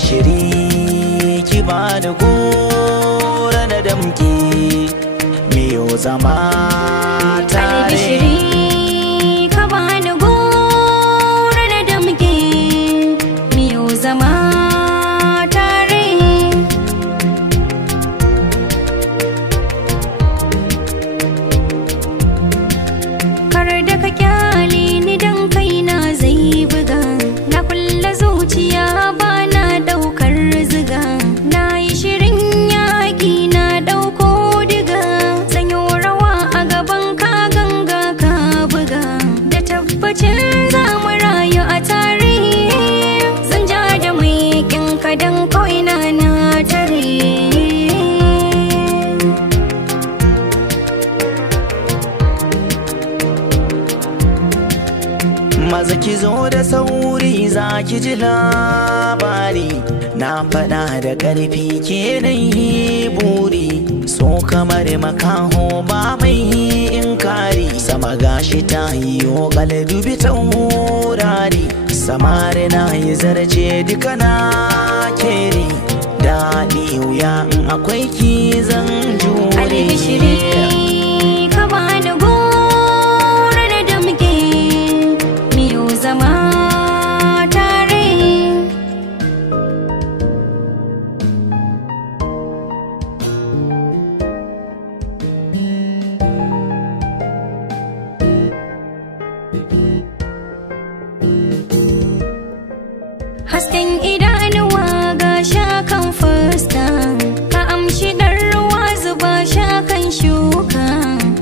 albishiri ki bani gora na damke miyo zama tare. Albishiri ka bani gora na damke miyo zama tare. Kar da ka kyale ni dan kaina zai buga, na kulla zuciya bana daukar ziga, na yi shirin yaƙi na dauko diga, zanyo rawa a gaban ka ganga ka buga, da tabbacin za mu rayu a tare, zan ja da mai ka dan koina na tare. Maza ki zo da sauri za ki ji labari, na faɗa da ƙarfi kenan buri, so kamar makaho ba mai inkari, sama gashi ta yiwo dubi taurari, samari na yi zarce duka na keri, daɗi wuya in akwai ki zan jure. Albishiri ka bani gora na damke miyo zama tare. Hasken idanuwa ga shakan fuska, ka amshi ɗan ruwa zuba shakan shuka,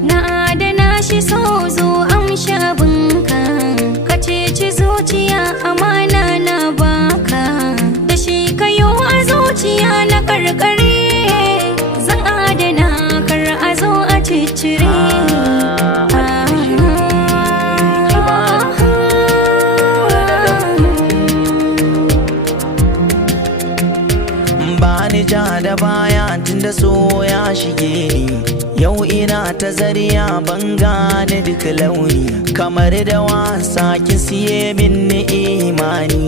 na adana shi so zo amshi abinka, ka ceci zuciya amana na baka, da shi kayo a zuciya na karkare, zan adana kar a zo a ciccire. Bani ja da baya tunda so ya shige ni, yau ina ta zariya ban gane duk launi, kamar da wasa ki siye min imani,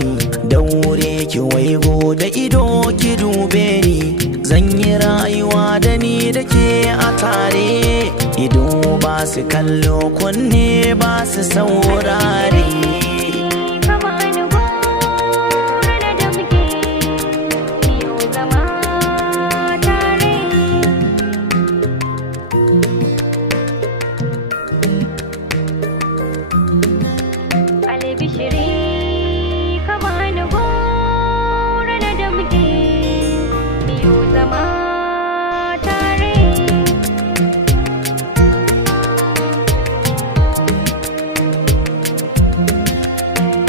daure ki waigo da ido ki dube ni, zan yi rayuwa da ni da ke a tare, ido ba su kallo kunne ba su saurare. Albishiri ka bani gora na damke miyo zama tare.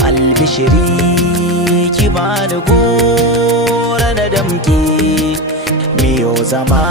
Albishiri ki bani gora na damke miyo zama